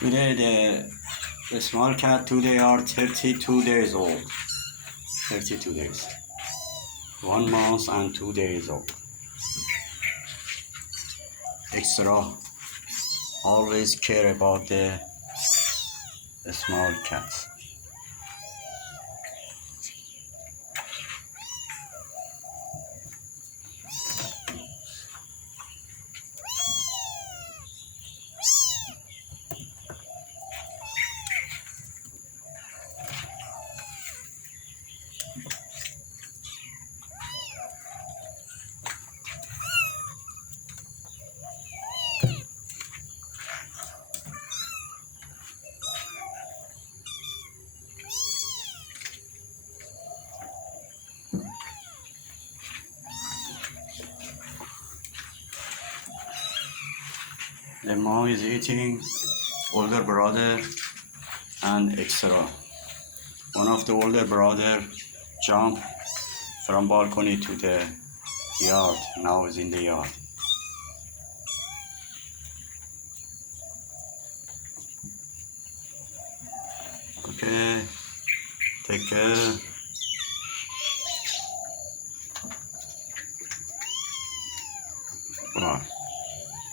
Today the small cat today are 32 days old. 32 days. 1 month and 2 days old. Extra. Always care about the small cats. The mom is eating, older brother and extra. One of the older brother jumped from balcony to the yard. Now is in the yard. Okay, take care.